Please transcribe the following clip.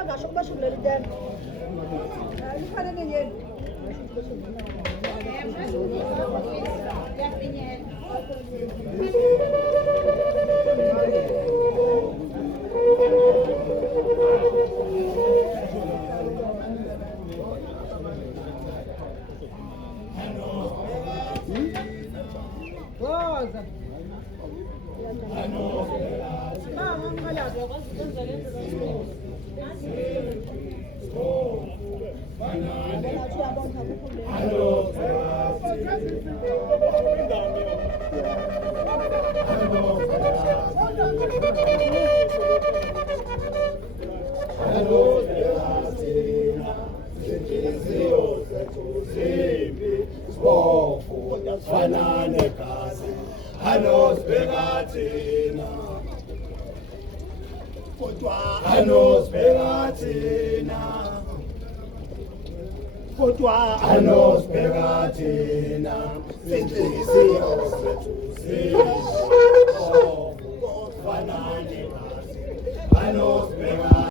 bangasho kubashukulela intene ifane nenyeni Rosa. Mama, mngalazi yakwazi lento Kodwa anosbeka thina, inhliziyo zethu